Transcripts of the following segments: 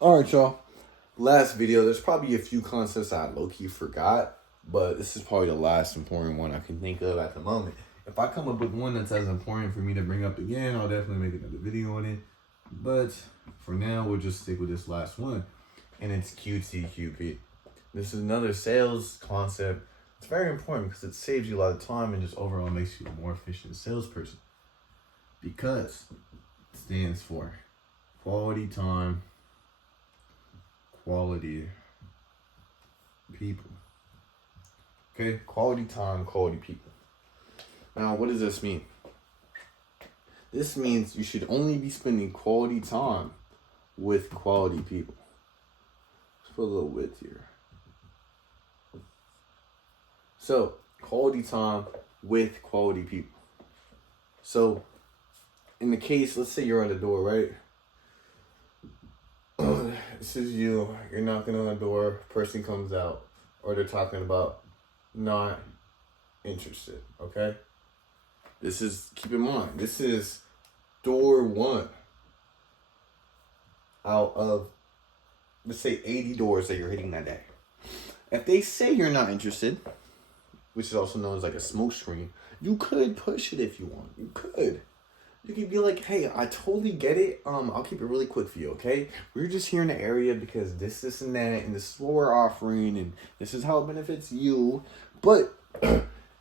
All right, y'all. Last video, there's probably a few concepts I low-key forgot, but this is probably the last important one I can think of at the moment. If I come up with one that's as important for me to bring up again, I'll definitely make another video on it. But for now, we'll just stick with this last one, and it's QTQP. This is another sales concept. It's very important because it saves you a lot of time and just overall makes you a more efficient salesperson. Because it stands for quality time, quality people. Okay, quality time, quality people. Now, what does this mean? This means you should only be spending quality time with quality people. Let's put a little width here. So, quality time with quality people. So, in the case, let's say you're at a door, right? This is you're knocking on the door, person comes out, or they're talking about not interested, okay? This is, keep in mind, this is door one out of, let's say, 80 doors that you're hitting that day. If they say you're not interested, which is also known as like a smoke screen, you could push it if you want. You could. You could be like, hey, I totally get it. I'll keep it really quick for you, okay? We're just here in the area because this, and that, and this is what we're offering, and this is how it benefits you. But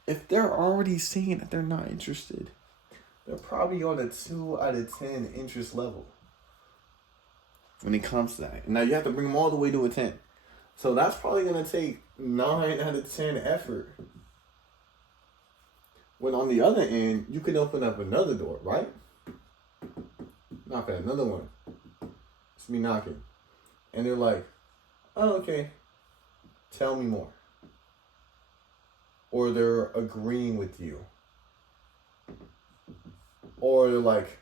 if they're already saying that they're not interested, they're probably on a 2 out of 10 interest level when it comes to that. Now you have to bring them all the way to a 10. So that's probably going to take 9 out of 10 effort. When on the other end, you can open up another door, right? Knock at another one. It's me knocking. And they're like, oh, okay. Tell me more. Or they're agreeing with you. Or they're like,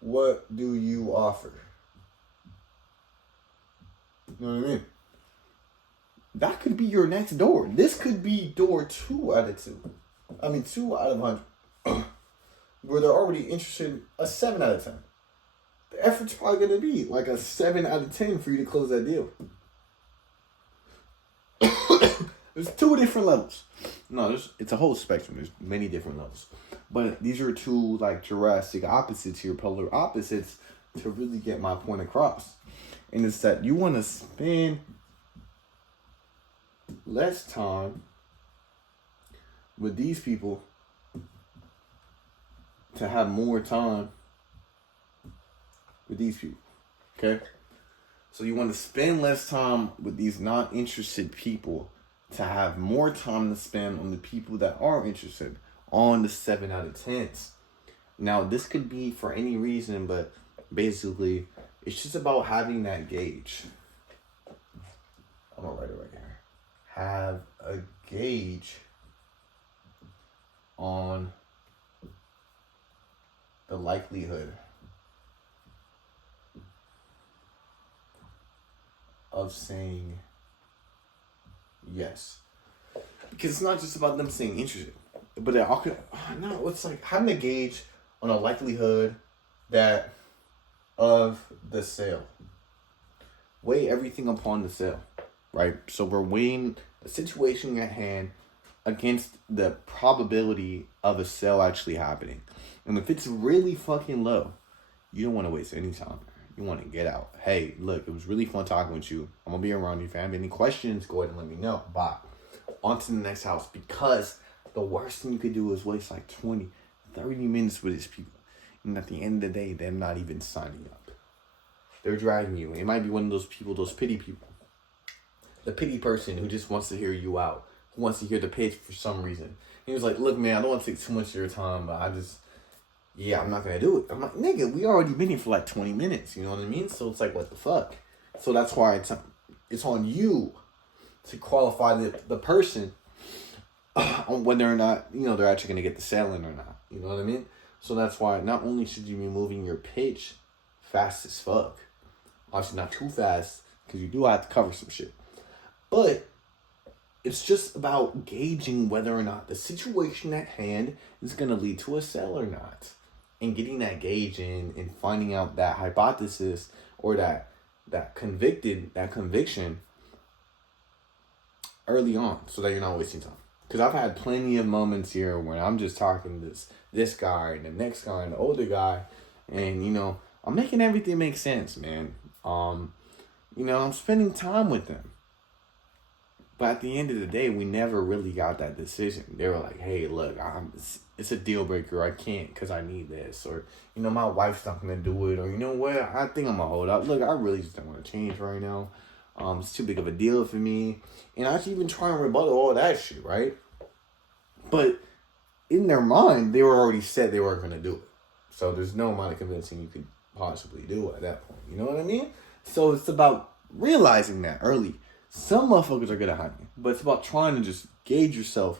what do you offer? You know what I mean? That could be your next door. This could be door 2 out of 2. 2 out of 100. Where they're already interested in a 7 out of 10. The effort's probably going to be like a 7 out of 10 for you to close that deal. There's 2 different levels. No, it's a whole spectrum. There's many different levels. But these are 2 like drastic opposites here, polar opposites, to really get my point across. And it's that you want to spend less time with these people to have more time with these people, okay? So you want to spend less time with these not interested people to have more time to spend on the people that are interested, on the 7 out of 10s. Now, this could be for any reason, but basically, it's just about having that gauge. I'm gonna write it right here. Have a gauge on the likelihood of saying yes. Because it's not just about them saying interested, but it's like having a gauge on a likelihood that of the sale. Weigh everything upon the sale, right? So we're weighing the situation at hand against the probability of a sale actually happening. And if it's really fucking low, you don't want to waste any time. You want to get out. Hey, look, it was really fun talking with you. I'm going to be around you. If you have any questions, go ahead and let me know. Bye. On to the next house. Because the worst thing you could do is waste like 20, 30 minutes with these people. And at the end of the day, they're not even signing up. They're dragging you. It might be one of those people, those pity people. The pity person who just wants to hear you out. Who wants to hear the pitch for some reason. He was like, look, man, I don't want to take too much of your time, but I'm not going to do it. I'm like, nigga, we already been here for like 20 minutes. You know what I mean? So it's like, what the fuck? So that's why it's on you to qualify the person on whether or not, they're actually going to get the sale in or not. You know what I mean? So that's why not only should you be moving your pitch fast as fuck. Obviously not too fast, because you do have to cover some shit. But it's just about gauging whether or not the situation at hand is going to lead to a sale or not. And getting that gauge in and finding out that hypothesis or that that conviction early on, so that you're not wasting time. Because I've had plenty of moments here when I'm just talking to this guy and the next guy and the older guy, and I'm making everything make sense, man. I'm spending time with them. But at the end of the day, we never really got that decision. They were like, hey, look, it's a deal breaker. I can't because I need this. Or, my wife's not going to do it. Or, you know what? I think I'm going to hold out. Look, I really just don't want to change right now. It's too big of a deal for me. And I should even try and rebuttal all that shit, right? But in their mind, they were already said they weren't going to do it. So there's no amount of convincing you could possibly do at that point. You know what I mean? So it's about realizing that early. Some motherfuckers are good at hiding, but it's about trying to just gauge them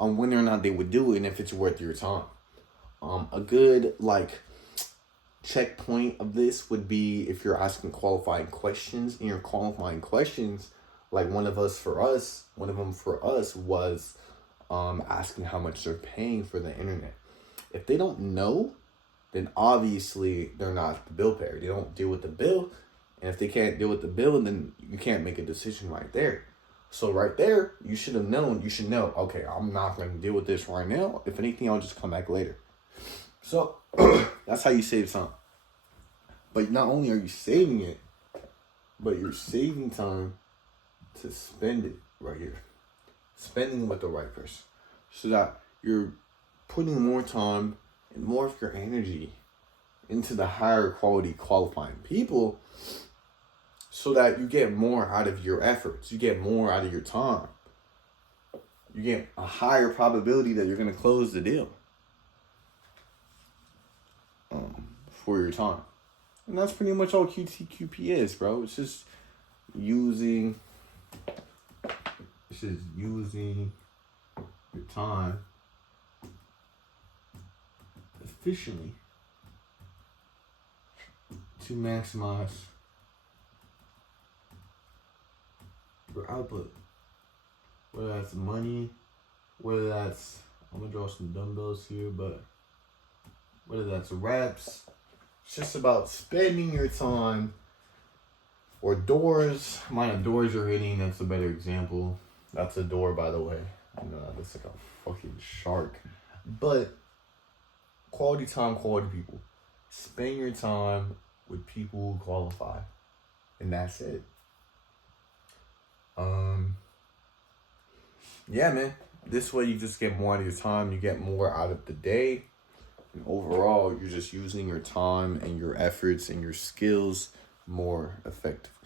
on whether or not they would do it and if it's worth your time. A good checkpoint of this would be if you're asking qualifying questions, and your qualifying questions, like one of them for us was asking how much they're paying for the internet. If they don't know, then obviously they're not the bill payer. They don't deal with the bill. And if they can't deal with the bill, then you can't make a decision right there. So right there, you should have known. You should know, okay, I'm not going to deal with this right now. If anything, I'll just come back later. So that's how you save time. But not only are you saving it, but you're saving time to spend it right here. Spending with the right person. So that you're putting more time and more of your energy into the higher quality qualifying people, so that you get more out of your efforts. You get more out of your time. You get a higher probability that you're going to close the deal for your time. And that's pretty much all QTQP is, bro. It's just using your time efficiently to maximize your output. Whether that's money, whether that's, I'm gonna draw some dumbbells here, but whether that's reps, it's just about spending your time. Or doors, doors you're hitting, that's a better example. That's a door, by the way. That's like a fucking shark. But quality time, quality people. Spend your time with people who qualify. And that's it. Yeah, man. This way you just get more out of your time. You get more out of the day. And overall, you're just using your time and your efforts and your skills more effectively.